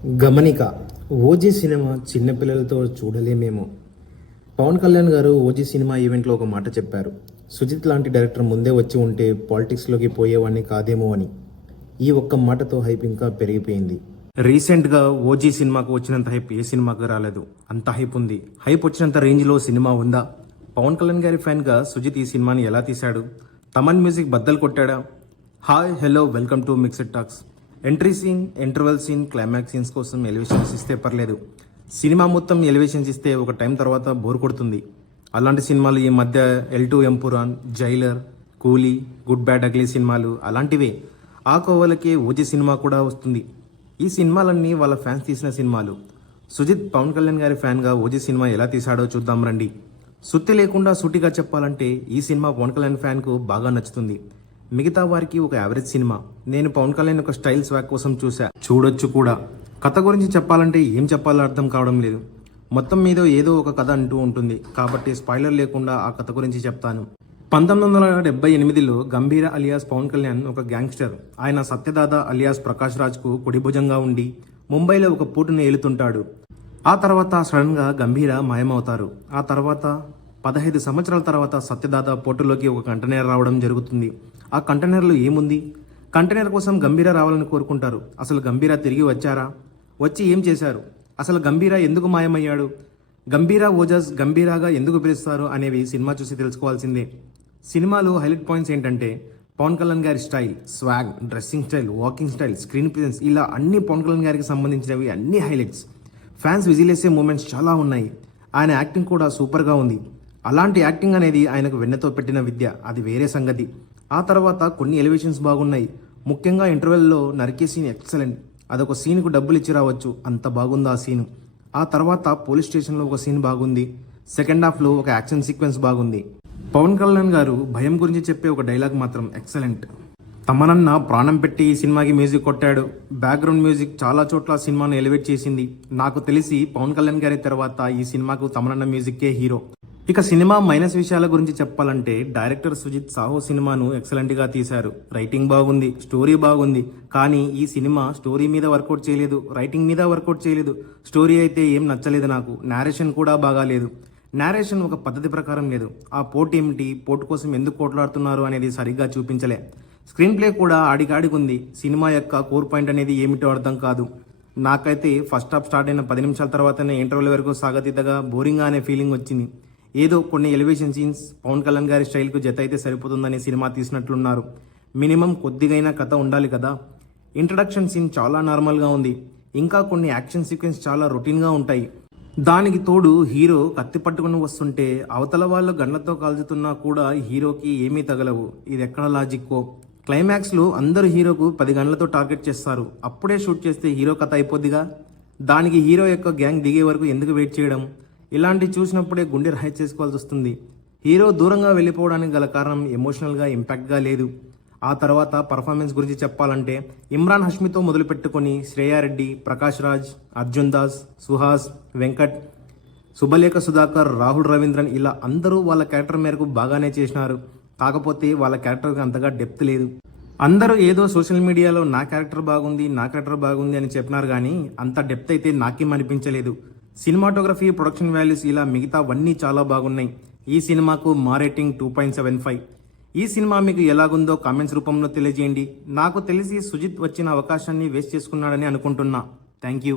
గమనిక. OG cinema చిన్నపిల్లలతో చూడలేమేమో. పవన్ కళ్యాణ్ గారు ఓజీ సినిమా ఈవెంట్లో ఒక మాట చెప్పారు. సుజిత్ లాంటి డైరెక్టర్ ముందే వచ్చి ఉంటే పాలిటిక్స్లోకి పోయేవాడిని కాదేమో అని. ఈ ఒక్క మాటతో హైప్ ఇంకా పెరిగిపోయింది. రీసెంట్గా ఓజీ సినిమాకు వచ్చినంత హైప్ ఏ సినిమాకు రాలేదు. అంత హైప్ ఉంది. హైప్ వచ్చినంత రేంజ్లో సినిమా ఉందా? పవన్ కళ్యాణ్ గారి ఫ్యాన్గా సుజిత్ ఈ సినిమాని ఎలా తీశాడు? తమన్ మ్యూజిక్ బద్దలు కొట్టాడా? Hi, hello, welcome to mixed talks. Entry scene, interval scene, climax scenes కోసం ఎలివేషన్స్ ఇస్తే పర్లేదు. సినిమా మొత్తం ఎలివేషన్స్ ఇస్తే ఒక టైం తర్వాత బోర్ కొడుతుంది. అలాంటి సినిమాలు ఈ మధ్య L2 ఎంపురాన్, జైలర్, కూలీ, గుడ్ బ్యాడ్ అగ్లీ సినిమాలు అలాంటివే. ఆ కోవలకే ఓజీ సినిమా కూడా వస్తుంది. ఈ సినిమాలన్నీ వాళ్ళ ఫ్యాన్స్ తీసిన సినిమాలు. సుజిత్ పవన్ కళ్యాణ్ గారి ఫ్యాన్గా ఓజీ సినిమా ఎలా తీశాడో చూద్దాం రండి. సుత్తి లేకుండా సూటిగా చెప్పాలంటే ఈ సినిమా పవన్ కళ్యాణ్ ఫ్యాన్కు బాగా నచ్చుతుంది. మిగతా వారికి ఒక యావరేజ్ సినిమా. నేను పవన్ కళ్యాణ్ ఒక స్టైల్ స్వాగ్ కోసం చూడొచ్చు కూడా. కథ గురించి చెప్పాలంటే ఏం చెప్పాలో అర్థం కావడం లేదు. మొత్తం మీద ఏదో ఒక కథ అంటూ ఉంటుంది కాబట్టి స్పాయిలర్ లేకుండా ఆ కథ గురించి చెప్తాను. 1978లో గంభీర అలియాస్ పవన్ కళ్యాణ్ ఒక గ్యాంగ్స్టర్. ఆయన సత్యదాద అలియాస్ ప్రకాష్ రాజ్కు కుడిభుజంగా ఉండి ముంబైలో ఒక పోటును ఏలుతుంటాడు. ఆ తర్వాత సడన్గా గంభీర మాయమవుతారు. ఆ తర్వాత 15 సంవత్సరాల తర్వాత సత్యదాద పోర్టులోకి ఒక కంటైనర్ రావడం జరుగుతుంది. ఆ కంటైనర్లో ఏముంది? కంటైనర్ కోసం గంభీర రావాలని కోరుకుంటారు. అసలు గంభీర తిరిగి వచ్చారా? వచ్చి ఏం చేశారు? అసలు గంభీర ఎందుకు మాయమయ్యాడు? గంభీర ఓజస్ గంభీరాగా ఎందుకు పిలుస్తారు అనేవి సినిమా చూసి తెలుసుకోవాల్సిందే. సినిమాలో హైలైట్ పాయింట్స్ ఏంటంటే పవన్ కళ్యాణ్ గారి style, swag, dressing style, walking style, screen presence, ఇలా అన్ని పవన్ కళ్యాణ్ గారికి సంబంధించినవి అన్ని హైలైట్స్. ఫ్యాన్స్ విజిలేసే మూమెంట్స్ చాలా ఉన్నాయి. ఆయన యాక్టింగ్ కూడా సూపర్గా ఉంది. అలాంటి యాక్టింగ్ అనేది ఆయనకు వెన్నతో పెట్టిన విద్య, అది వేరే సంగతి. ఆ తర్వాత కొన్ని ఎలివేషన్స్ బాగున్నాయి. ముఖ్యంగా ఇంటర్వెల్లో నరికే సీన్ ఎక్సలెంట్. అదొక సీన్కు డబ్బులు ఇచ్చి రావచ్చు, అంత బాగుంది ఆ సీన్. ఆ తర్వాత పోలీస్ స్టేషన్లో ఒక సీన్ బాగుంది. సెకండ్ హాఫ్లో ఒక యాక్షన్ సీక్వెన్స్ బాగుంది. పవన్ కళ్యాణ్ గారు భయం గురించి చెప్పే ఒక డైలాగ్ మాత్రం ఎక్సలెంట్. తమనన్న ప్రాణం పెట్టి ఈ సినిమాకి మ్యూజిక్ కొట్టాడు. బ్యాక్గ్రౌండ్ మ్యూజిక్ చాలా చోట్ల సినిమాను ఎలివేట్ చేసింది. నాకు తెలిసి పవన్ కళ్యాణ్ గారి తర్వాత ఈ సినిమాకు తమనన్న మ్యూజిక్కే హీరో. ఇక సినిమా మైనస్ విషయాల గురించి చెప్పాలంటే డైరెక్టర్ సుజిత్ సాహో సినిమాను ఎక్సలెంట్గా తీశారు. రైటింగ్ బాగుంది, స్టోరీ బాగుంది. కానీ ఈ సినిమా స్టోరీ మీద వర్కౌట్ చేయలేదు, రైటింగ్ మీద వర్కౌట్ చేయలేదు. స్టోరీ అయితే ఏం నచ్చలేదు నాకు. నేరేషన్ కూడా బాగాలేదు. నేరేషన్ ఒక పద్ధతి ప్రకారం లేదు. ఆ పోటు ఏమిటి, పోటు కోసం ఎందుకు పోట్లాడుతున్నారు అనేది సరిగ్గా చూపించలే. స్క్రీన్ ప్లే కూడా ఆడికాడికుంది. సినిమా యొక్క కోర్ పాయింట్ అనేది ఏమిటో అర్థం కాదు. నాకైతే ఫస్ట్ హాఫ్ స్టార్ట్ అయిన 10 నిమిషాల తర్వాతనే ఇంటర్వెల్ వరకు సాగతీతగా బోరింగ్గా అనే ఫీలింగ్ వచ్చింది. ఏదో కొన్ని ఎలివేషన్ సీన్స్ పవన్ కళ్యాణ్ గారి స్టైల్కు జత అయితే సరిపోతుందని సినిమా తీసినట్లున్నారు. మినిమం కొద్దిగైనా కథ ఉండాలి కదా. ఇంట్రడక్షన్ సీన్ చాలా నార్మల్గా ఉంది. ఇంకా కొన్ని యాక్షన్ సీక్వెన్స్ చాలా రొటీన్గా ఉంటాయి. దానికి తోడు హీరో కత్తి పట్టుకుని వస్తుంటే అవతల వాళ్ళు గన్లతో కాల్చుతున్నా కూడా హీరోకి ఏమీ తగలవు. ఇది ఎక్కడ లాజిక్కో. క్లైమాక్స్లో అందరూ హీరోకు 10 గన్లతో టార్గెట్ చేస్తారు. అప్పుడే షూట్ చేస్తే హీరో కథ అయిపోద్దిగా. దానికి హీరో యొక్క గ్యాంగ్ దిగే వరకు ఎందుకు వెయిట్ చేయడం? ఇలాంటివి చూసినప్పుడే గుండె రాయి చేసుకోవాల్సి వస్తుంది. హీరో దూరంగా వెళ్ళిపోవడానికి గల కారణం ఎమోషనల్గా ఇంపాక్ట్గా లేదు. ఆ తర్వాత పర్ఫార్మెన్స్ గురించి చెప్పాలంటే ఇమ్రాన్ హష్మితో మొదలుపెట్టుకొని శ్రేయారెడ్డి, ప్రకాష్ రాజ్, అర్జున్ దాస్, సుహాస్, వెంకట్, శుభలేఖ సుధాకర్, రాహుల్ రవీంద్రన్, ఇలా అందరూ వాళ్ళ క్యారెక్టర్ మేరకు బాగానే చేసినారు. కాకపోతే వాళ్ళ క్యారెక్టర్కి అంతగా డెప్త్ లేదు. అందరూ ఏదో సోషల్ మీడియాలో నా క్యారెక్టర్ బాగుంది అని చెప్పినారు కానీ అంత డెప్త్ అయితే నాకేం అనిపించలేదు. సినిమాటోగ్రఫీ, ప్రొడక్షన్ వాల్యూస్, ఇలా మిగతావన్నీ చాలా బాగున్నాయి. ఈ సినిమాకు మా రేటింగ్ 2.75. ఈ సినిమా మీకు ఎలాగుందో కామెంట్స్ రూపంలో తెలియజేయండి. నాకు తెలిసి సుజిత్ వచ్చిన అవకాశాన్ని వేస్ట్ చేసుకున్నాడని అనుకుంటున్నా. Thank you.